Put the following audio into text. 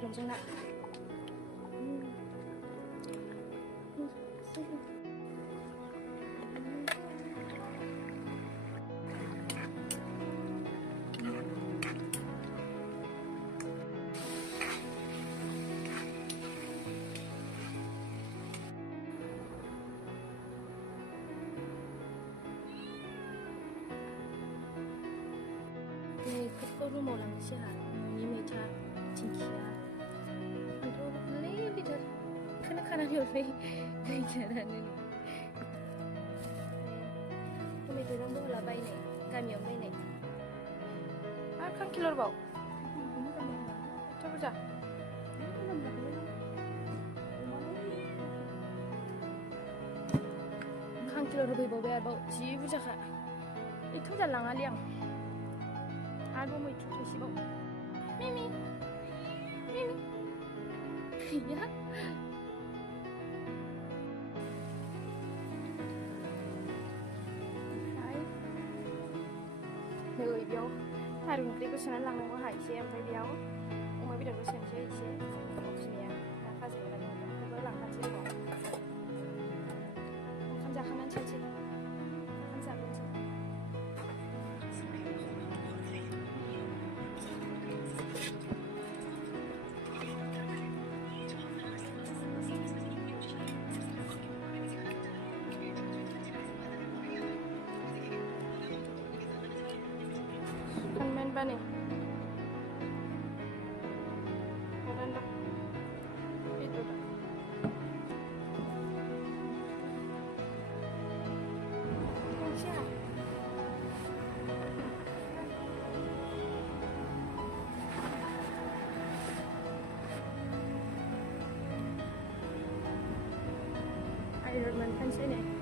dong jangan. 네, 그거로 뭐라는 시야. 이미 다 진키야. 안도 레비다. 카나카나니 올레. 괜찮아는. 그럼 이제 좀 더 라바이네. 가면 매네. 아, 칸 킬로로 봐. 쳐보자. 칸 킬로로 봐. 봐. 지부자 가. 이 통잘 랑알량. 알고 뭐 이쪽 씹어. 미미. 야. Đấy. Người béo. Hai đứa tí có xem lăng nó có hải xe em thấy béo. Ông mới biết được có xem xe xe. Một xe. Là pha gì là nó có lăng pha xe bỏ. Khán giả khán ăn chơi chơi. Khán giả luôn chơi. Kan main ba nih? Meron dah. Itu dah. Kan siya. Iron Man kan siya nih.